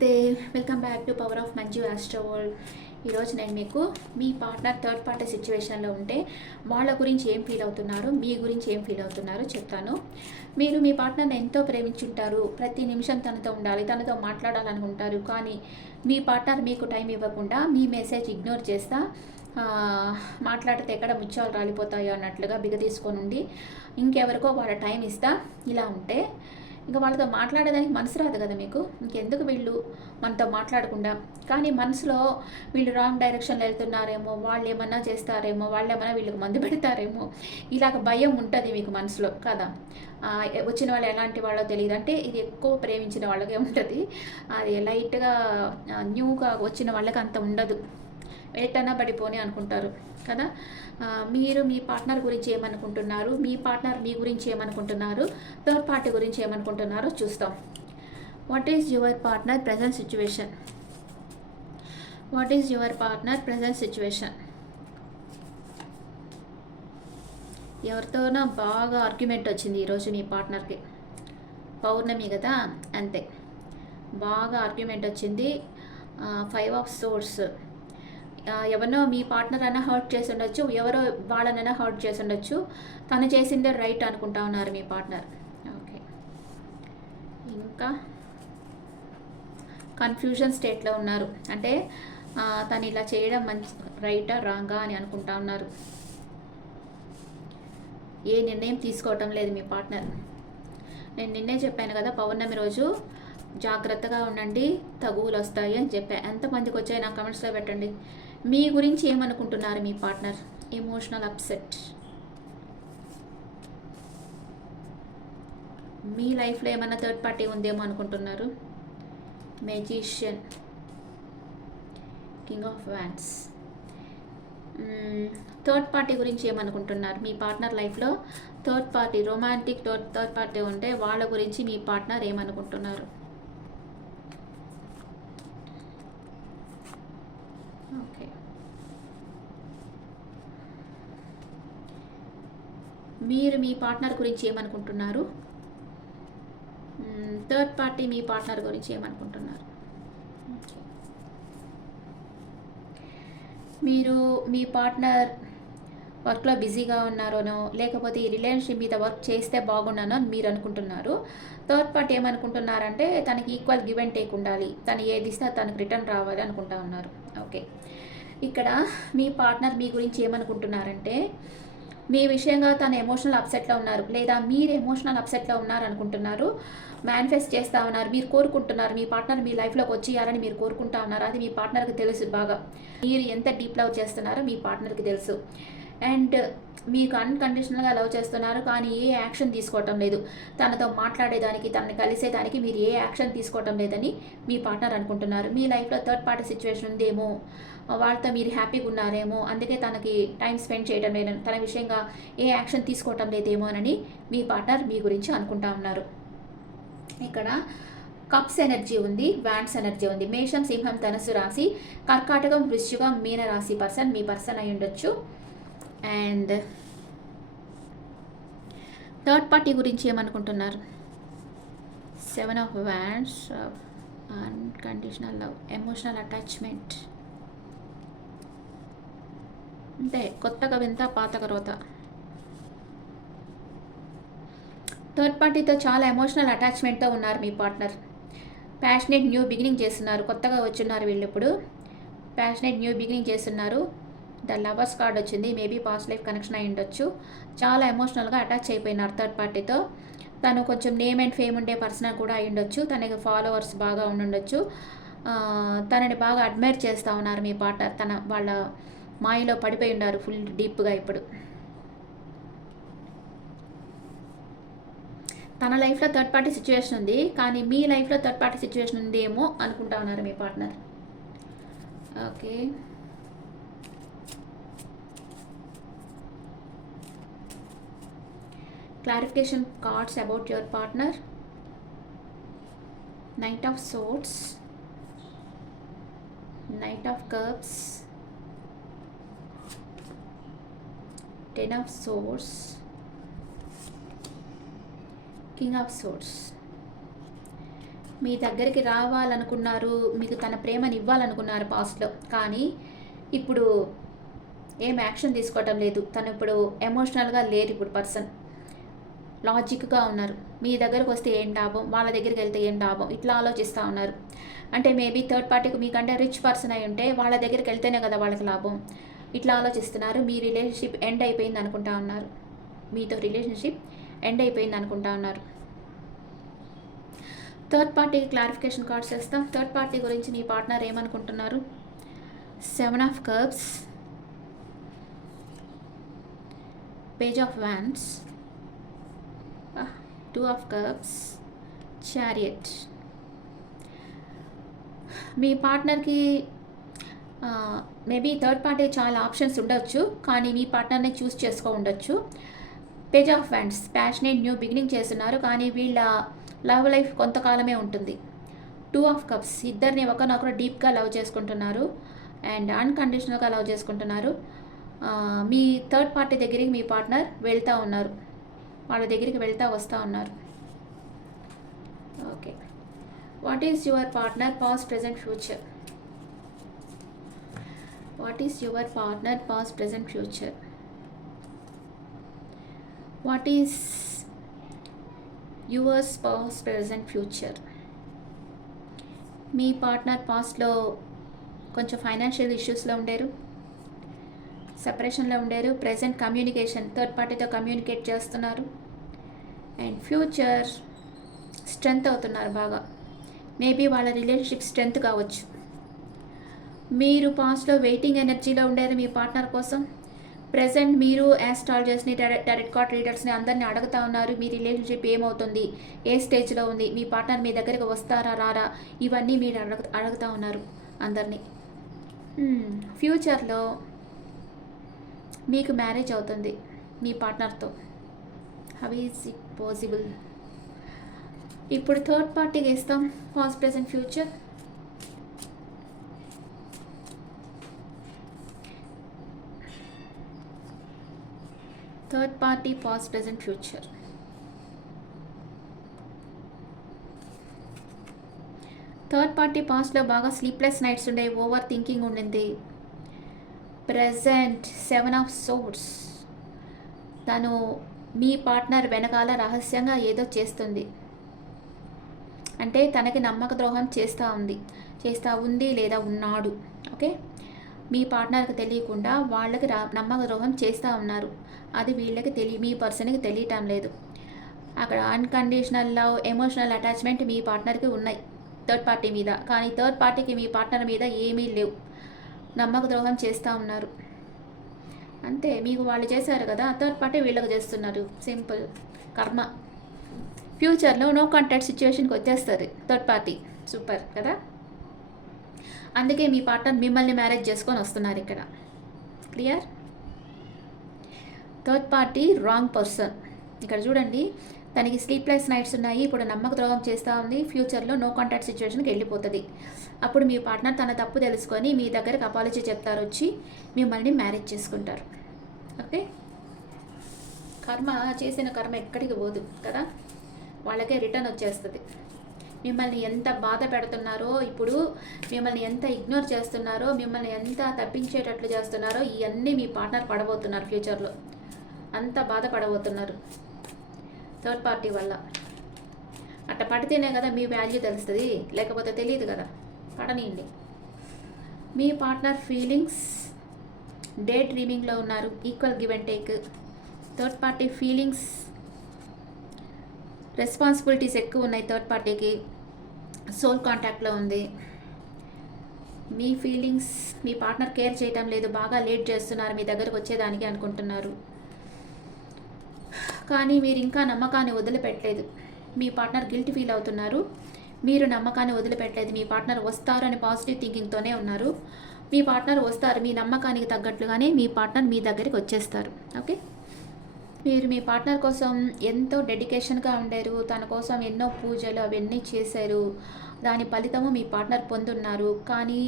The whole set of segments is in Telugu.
నమస్తే, welcome back to power of Manju astro world. ఈరోజు నేను మీకు మీ పార్ట్నర్ థర్డ్ పార్టీ సిచ్యువేషన్లో ఉంటే వాళ్ళ గురించి ఏం ఫీల్ అవుతున్నారు, మీ గురించి ఏం ఫీల్ అవుతున్నారు చెప్తాను. మీరు మీ పార్ట్నర్ని ఎంతో ప్రేమించుంటారు, ప్రతి నిమిషం తనతో ఉండాలి, తనతో మాట్లాడాలనుకుంటారు. కానీ మీ పార్ట్నర్ మీకు టైం ఇవ్వకుండా మీ మెసేజ్ ఇగ్నోర్ చేస్తా మాట్లాడితే ఎక్కడ ముత్యాలు రాలిపోతాయో అన్నట్లుగా బిగదీసుకొని ఉండి ఇంకెవరికో వాళ్ళ టైం ఇస్తా ఇలా ఉంటే ఇంకా వాళ్ళతో మాట్లాడేదానికి మనసు రాదు కదా మీకు. ఇంకెందుకు వీళ్ళు మనతో మాట్లాడకుండా, కానీ మనసులో వీళ్ళు రాంగ్ డైరెక్షన్లో వెళ్తున్నారేమో, వాళ్ళు ఏమన్నా చేస్తారేమో, వాళ్ళు ఏమన్నా వీళ్ళకి మందు పెడతారేమో, ఇలాగ భయం ఉంటుంది మీకు మనసులో కదా. వచ్చిన వాళ్ళు ఎలాంటి వాళ్ళో తెలియదు, అంటే ఇది ఎక్కువ ప్రేమించిన వాళ్ళకే ఉంటుంది. అది లైట్గా న్యూగా వచ్చిన వాళ్ళకి అంత ఉండదు, ఎట్టన్నా పడిపోని అనుకుంటారు కదా. మీరు మీ పార్ట్నర్ గురించి ఏమనుకుంటున్నారు, మీ పార్ట్నర్ మీ గురించి ఏమనుకుంటున్నారు, థర్డ్ పార్టీ గురించి ఏమనుకుంటున్నారో చూస్తాం. What is your partner present situation? What is your partner present situation? ఎవరితోనో బాగా ఆర్గ్యుమెంట్ వచ్చింది ఈరోజు మీ పార్ట్నర్కి. పౌర్ణమి కదా, అంతే బాగా ఆర్గ్యుమెంట్ వచ్చింది. 5 ఆఫ్ సోర్స్. ఎవరినో మీ పార్ట్నర్ అయినా హర్ట్ చేసి ఉండొచ్చు, ఎవరో వాళ్ళనైనా హర్ట్ చేసి ఉండొచ్చు. తను చేసిందే రైట్ అనుకుంటా ఉన్నారు మీ పార్ట్నర్. ఓకే, ఇంకా కన్ఫ్యూజన్ స్టేట్లో ఉన్నారు, అంటే తను ఇలా చేయడం మంచి రైటా రాంగా అని అనుకుంటా ఉన్నారు. ఏ నిర్ణయం తీసుకోవటం లేదు మీ పార్ట్నర్. నేను నిన్నే చెప్పాను కదా, పౌర్ణమి రోజు జాగ్రత్తగా ఉండండి, తగువులు వస్తాయి అని చెప్పా. ఎంతమందికి వచ్చాయి నా కమెంట్స్లో పెట్టండి. మీ గురించి ఏమనుకుంటున్నారు మీ పార్ట్నర్? Emotional upset. మీ లైఫ్లో ఏమన్నా థర్డ్ పార్టీ ఉందేమో అనుకుంటున్నారు. Magician, king of wands. Third party గురించి ఏమనుకుంటున్నారు? మీ పార్ట్నర్ లైఫ్లో third party, romantic third party ఉంటే వాళ్ళ గురించి మీ పార్ట్నర్ ఏమనుకుంటున్నారు? ఓకే, మీరు మీ పార్ట్నర్ గురించి ఏమనుకుంటున్నారు? థర్డ్ పార్టీ మీ పార్ట్నర్ గురించి ఏమనుకుంటున్నారు? మీరు మీ పార్ట్నర్ వర్క్లో బిజీగా ఉన్నారోనో, లేకపోతే ఈ రిలేషన్షిప్ మీద వర్క్ చేస్తే బాగున్నానో అని మీరు అనుకుంటున్నారు. థర్డ్ పార్టీ ఏమనుకుంటున్నారంటే తనకి ఈక్వల్ గివ్ అండ్ టేక్ ఉండాలి, తను ఏది ఇస్తే తనకు రిటర్న్ రావాలి అనుకుంటా ఉన్నారు. ఓకే, ఇక్కడ మీ పార్ట్నర్ మీ గురించి ఏమనుకుంటున్నారంటే మీ విషయంగా తను ఎమోషనల్ అప్సెట్లో ఉన్నారు, లేదా మీరు ఎమోషనల్ అప్సెట్లో ఉన్నారు అనుకుంటున్నారు. మేనిఫెస్ట్ చేస్తూ ఉన్నారు, మీరు కోరుకుంటున్నారు మీ పార్ట్నర్ మీ లైఫ్లోకి వచ్చేయాలని మీరు కోరుకుంటా ఉన్నారు. అది మీ పార్ట్నర్కి తెలుసు బాగా. మీరు ఎంత డీప్ లవ్ చేస్తున్నారో మీ పార్ట్నర్కి తెలుసు. అండ్ మీకు అన్కండిషనల్గా లవ్ చేస్తున్నారు, కానీ ఏ యాక్షన్ తీసుకోవటం లేదు. తనతో మాట్లాడేదానికి, తనని కలిసేదానికి మీరు ఏ యాక్షన్ తీసుకోవటం లేదని మీ పార్ట్నర్ అనుకుంటున్నారు. మీ లైఫ్లో థర్డ్ పార్టీ సిచ్యువేషన్ ఉందేమో, వాళ్ళతో మీరు హ్యాపీగా ఉన్నారేమో, అందుకే తనకి టైం స్పెండ్ చేయడం లేదని, తన విషయంగా ఏ యాక్షన్ తీసుకోవటం లేదేమోనని మీ పార్ట్నర్ మీ గురించి అనుకుంటా ఉన్నారు. ఇక్కడ కప్స్ ఎనర్జీ ఉంది, వ్యాండ్స్ ఎనర్జీ ఉంది. మేషం, సింహం, ధనుసు రాశి, కర్కాటకం, వృశ్చికం, మీన రాశి పర్సన్ మీ పర్సన్ అయి ఉండొచ్చు. అండ్ థర్డ్ పార్టీ గురించి ఏమనుకుంటున్నారు? 7 of wands, unconditional love, emotional attachment. అంతే, కొత్తగా వింత పాతక రోత. థర్డ్ పార్టీతో చాలా ఎమోషనల్ అటాచ్మెంట్తో ఉన్నారు మీ పార్ట్నర్. ప్యాషనేట్ న్యూ బిగినింగ్ చేస్తున్నారు, కొత్తగా వచ్చున్నారు వీళ్ళు. ఇప్పుడు ప్యాషనేట్ న్యూ బిగినింగ్ చేస్తున్నారు. ద లవర్స్ కార్డ్ వచ్చింది, మేబీ పాస్ట్ లైఫ్ కనెక్షన్ అయి ఉండొచ్చు. చాలా ఎమోషనల్గా అటాచ్ అయిపోయినారు థర్డ్ పార్టీతో. తను కొంచెం నేమ్ అండ్ ఫేమ్ ఉండే పర్సన్ కూడా అయి ఉండొచ్చు, తనకి ఫాలోవర్స్ బాగా ఉండుండొచ్చు. తనని బాగా అడ్మైర్ చేస్తూ ఉన్నారు మీ పార్ట్నర్. వాళ్ళ మాయలో పడిపోయి ఉన్నారు ఫుల్ డీప్గా. ఇప్పుడు తన లైఫ్లో థర్డ్ పార్టీ సిచ్యువేషన్ ఉంది, కానీ మీ లైఫ్లో థర్డ్ పార్టీ సిచ్యువేషన్ ఉందేమో అనుకుంటా ఉన్నారు మీ partner. Okay, clarification cards about your partner. Knight of Swords, Knight of Cups, 10 of Swords, King of Swords. మీ దగ్గరికి రావాలనుకున్నారు, మీకు తన ప్రేమని ఇవ్వాలనుకున్నారు పాస్ట్లో. కానీ ఇప్పుడు ఏం యాక్షన్ తీసుకోవటం లేదు. తను ఇప్పుడు ఎమోషనల్గా లేరు. ఇప్పుడు పర్సన్ లాజిక్గా ఉన్నారు. మీ దగ్గరకు వస్తే ఏం లాభం, వాళ్ళ దగ్గరికి వెళ్తే ఏం లాభం, ఇట్లా ఆలోచిస్తూ ఉన్నారు. అంటే మేబీ థర్డ్ పార్టీకి మీకంటే రిచ్ పర్సన్ అయి ఉంటే వాళ్ళ దగ్గరికి వెళ్తేనే కదా వాళ్ళకి లాభం. ఇట్లా ఆలోచిస్తున్నారు. మీ రిలేషన్షిప్ ఎండ్ అయిపోయింది అనుకుంటా ఉన్నారు. మీతో రిలేషన్షిప్ ఎండ్ అయిపోయింది అనుకుంటా ఉన్నారు. థర్డ్ పార్టీకి క్లారిఫికేషన్ కార్డ్స్ చేస్తాం. థర్డ్ పార్టీ గురించి మీ పార్ట్నర్ ఏమనుకుంటున్నారు? 7 of cups, page of wands, 2 of cups, chariot. మీ పార్ట్నర్కి మేబీ థర్డ్ పార్టీ చాలా ఆప్షన్స్ ఉండొచ్చు, కానీ మీ పార్ట్నర్ని చూస్ చేసుకో ఉండొచ్చు. Page of wands, passionate new beginning చేస్తున్నారు, కానీ వీళ్ళ లవ్ లైఫ్ కొంతకాలమే ఉంటుంది. 2 ఆఫ్ కప్స్, ఇద్దరిని ఒకరినొకరు డీప్గా లవ్ చేసుకుంటున్నారు అండ్ అన్కండిషనల్గా లవ్ చేసుకుంటున్నారు. మీ థర్డ్ పార్టీ దగ్గరికి మీ పార్ట్నర్ వెళ్తూ ఉన్నారు, వాళ్ళ దగ్గరికి వస్తూ ఉన్నారు. Okay, what is your partner past present future? What is your partner past present future? What is yours past present future? Me partner పాస్ట్లో కొంచెం ఫైనాన్షియల్ ఇష్యూస్లో ఉండేరు, సెపరేషన్లో ఉండేరు. ప్రెజెంట్ కమ్యూనికేషన్, థర్డ్ పార్టీతో కమ్యూనికేట్ చేస్తున్నారు. అండ్ ఫ్యూచర్ స్ట్రెంగ్త్ అవుతున్నారు బాగా. మేబీ వాళ్ళ రిలేషన్షిప్ స్ట్రెంగ్త్ కావచ్చు. మీరు పాస్ట్లో వెయిటింగ్ ఎనర్జీలో ఉండేది మీ పార్ట్నర్ కోసం. ప్రెజెంట్ మీరు యాస్ట్రాలజర్స్ని, టారెట్ కార్డ్ రీడర్స్ని అందరినీ అడుగుతూ ఉన్నారు. మీ రిలేషన్షిప్ ఏమవుతుంది, ఏ స్టేజ్లో ఉంది, మీ పార్ట్నర్ మీ దగ్గరికి వస్తారా రారా, ఇవన్నీ మీరు అడుగుతూ ఉన్నారు అందరినీ. ఫ్యూచర్లో మీకు మ్యారేజ్ అవుతుంది మీ పార్ట్నర్తో. How is it possible? ఇప్పుడు థర్డ్ పార్టీకి ఇస్తాం past present future. Third party past present future. Third పార్టీ పాస్ట్లో బాగా స్లీప్లెస్ నైట్స్ ఉండే, ఓవర్ థింకింగ్ ఉండింది. Present 7 of swords. తను మీ పార్ట్నర్ వెనకాల రహస్యంగా ఏదో చేస్తుంది, అంటే తనకి నమ్మక ద్రోహం చేస్తూ ఉంది లేదా ఉన్నాడు. ఓకే, మీ పార్ట్నర్కి తెలియకుండా వాళ్ళకి నమ్మక ద్రోహం చేస్తూ ఉన్నారు. అది వీళ్ళకి మీ పర్సన్కి తెలియటం లేదు. అక్కడ అన్కండిషనల్ లవ్, ఎమోషనల్ అటాచ్మెంట్ మీ పార్ట్నర్కి ఉన్నాయి థర్డ్ పార్టీ మీద, కానీ థర్డ్ పార్టీకి మీ పార్ట్నర్ మీద ఏమీ లేవు. నమ్మక ద్రోహం చేస్తూ ఉన్నారు అంతే. మీకు వాళ్ళు చేశారు కదా, థర్డ్ పార్టీ వీళ్ళకి చేస్తున్నారు. సింపుల్ కర్మ. ఫ్యూచర్లో నో కాంటాక్ట్ సిచ్యువేషన్కి వచ్చేస్తారు థర్డ్ పార్టీ. సూపర్ కదా. అందుకే మీ పార్ట్నర్ మిమ్మల్ని మ్యారేజ్ చేసుకొని వస్తున్నారు ఇక్కడ. Clear? Third party wrong person. ఇక్కడ చూడండి, తనకి స్లీప్లెస్ నైట్స్ ఉన్నాయి, ఇప్పుడు నమ్మక ద్రోహం చేస్తూ ఉంది. ఫ్యూచర్లో నో కాంటాక్ట్ సిచ్యువేషన్కి వెళ్ళిపోతుంది. అప్పుడు మీ పార్ట్నర్ తన తప్పు తెలుసుకొని మీ దగ్గరకు అపాలజీ చెప్తారు, వచ్చి మిమ్మల్ని మ్యారేజ్ చేసుకుంటారు. ఓకే, కర్మ చేసిన కర్మ ఎక్కడికి పోదు కదా, వాళ్ళకే రిటర్న్ వచ్చేస్తుంది. మిమ్మల్ని ఎంత బాధ పెడుతున్నారో, ఇప్పుడు మిమ్మల్ని ఎంత ఇగ్నోర్ చేస్తున్నారో, మిమ్మల్ని ఎంత తప్పించేటట్లు చేస్తున్నారో, ఇవన్నీ మీ పార్ట్నర్ పడబోతున్నారు. ఫ్యూచర్లో అంత బాధపడబోతున్నారు థర్డ్ పార్టీ వల్ల. అట్లా పడితేనే కదా మీ వాల్యూ తెలుస్తుంది, లేకపోతే తెలియదు కదా. పడనీయండి. మీ పార్ట్నర్ ఫీలింగ్స్, డే డ్రీమింగ్లో ఉన్నారు, equal give and take. Third party feelings, responsibilities ఎక్కువ ఉన్నాయి థర్డ్ పార్టీకి, సోల్ కాంటాక్ట్లో ఉంది. మీ ఫీలింగ్స్, మీ పార్ట్నర్ కేర్ చేయటం లేదు, బాగా లేట్ చేస్తున్నారు మీ దగ్గరకు వచ్చేదానికి అనుకుంటున్నారు. కానీ మీరు ఇంకా నమ్మకాన్ని వదిలిపెట్టలేదు. మీ పార్ట్నర్ గిల్టీ ఫీల్ అవుతున్నారు, మీరు నమ్మకాన్ని వదిలిపెట్టలేదు. మీ పార్ట్నర్ వస్తారు అని పాజిటివ్ థింకింగ్తోనే ఉన్నారు. మీ పార్ట్నర్ వస్తారు, మీ నమ్మకానికి తగ్గట్లుగానే మీ పార్ట్నర్ మీ దగ్గరికి వచ్చేస్తారు. ఓకే, మీరు మీ పార్ట్నర్ కోసం ఎంతో డెడికేషన్‌గా ఉండారు. తన కోసం ఎన్నో పూజలు అవన్నీ చేశారు. దాని ఫలితము మీ పార్ట్నర్ పొందున్నారు. కానీ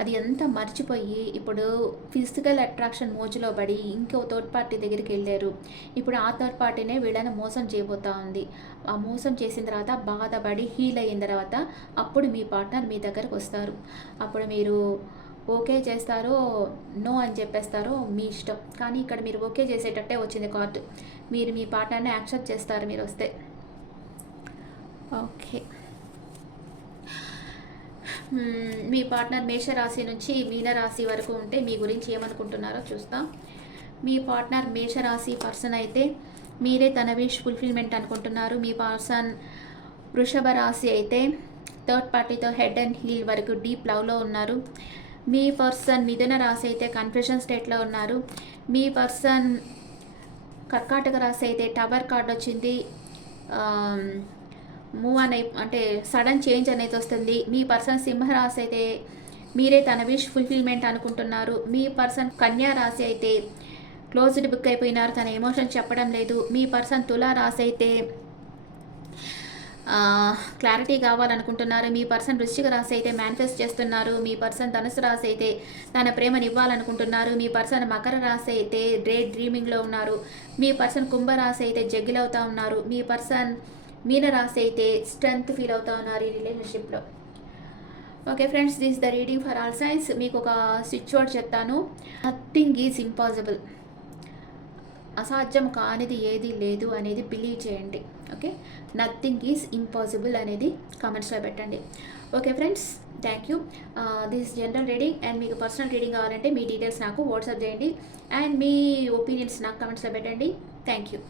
అది అంతా మర్చిపోయి ఇప్పుడు ఫిజికల్ అట్రాక్షన్ మోజులో పడి ఇంకో థర్డ్ పార్టీ దగ్గరికెళ్లారు. ఇప్పుడు ఆ థర్డ్ పార్టీనే వీళ్ళని మోసం చేయబోతా ఉంది. ఆ మోసం చేసిన తర్వాత బాధపడి హీల్ అయిన తర్వాత అప్పుడు మీ పార్ట్నర్ మీ దగ్గరకొస్తారు. అప్పుడు మీరు ఓకే చేస్తారో, నో అని చెప్పేస్తారో మీ ఇష్టం. కానీ ఇక్కడ మీరు ఓకే చేసేటట్టే వచ్చింది కార్డ్. మీరు మీ పార్ట్నర్‌ని యాక్సెప్ట్ చేస్తారు మీరొస్తే. ఓకే. మీ పార్ట్నర్ మేషరాశి నుంచి మీనరాశి వరకు ఉంటే మీ గురించి ఏమనుకుంటున్నారో చూస్తాం. మీ పార్ట్నర్ మేషరాశి పర్సన్ అయితే మీరే తన విష్ ఫుల్ఫిల్మెంట్ అనుకుంటున్నారు. మీ పర్సన్ వృషభ రాశి అయితే థర్డ్ పార్టీతో హెడ్ అండ్ హీల్ వరకు డీప్ లవ్లో ఉన్నారు. మీ పర్సన్ మిథున రాశి అయితే కన్ఫ్యూషన్ స్టేట్లో ఉన్నారు. మీ పర్సన్ కర్కాటక రాశి అయితే టవర్ కార్డ్ వచ్చింది. మూవ్ అంటే సడన్ చేంజ్ అనేది వస్తుంది. మీ పర్సన్ సింహరాశి అయితే మీరే తన విష్ ఫుల్ఫిల్మెంట్ అనుకుంటున్నారు. మీ పర్సన్ కన్యా రాశి అయితే క్లోజ్డ్ బుక్ అయిపోయినారు, తన ఎమోషన్ చెప్పడం లేదు. మీ పర్సన్ తులా రాశి అయితే క్లారిటీ కావాలనుకుంటున్నారు. మీ పర్సన్ వృశ్చిక రాశి అయితే మేనిఫెస్ట్ చేస్తున్నారు. మీ పర్సన్ ధనుసు రాశి అయితే తన ప్రేమను ఇవ్వాలనుకుంటున్నారు. మీ పర్సన్ మకర రాశి అయితే డ్రీమింగ్లో ఉన్నారు. మీ పర్సన్ కుంభరాశి అయితే జగ్గిల్ అవుతా ఉన్నారు. మీ పర్సన్ మీన రాశి అయితే స్ట్రెంగ్త్ ఫీల్ అవుతా ఉన్నారు ఈ రిలేషన్షిప్లో. Okay friends, this the reading for all science. మీకు ఒక స్విచ్ వర్డ్ చెప్తాను. Nothing is impossible. అసాధ్యం కానిది ఏది లేదు అనేది బిలీవ్ చేయండి. ఓకే, నథింగ్ ఈజ్ ఇంపాసిబుల్ అనేది కామెంట్స్లో పెట్టండి. Okay friends, thank you. This general reading and మీకు పర్సనల్ రీడింగ్ కావాలంటే మీ డీటెయిల్స్ నాకు వాట్సాప్ చేయండి అండ్ మీ ఒపీనియన్స్ నాకు కామెంట్స్లో పెట్టండి. Thank you.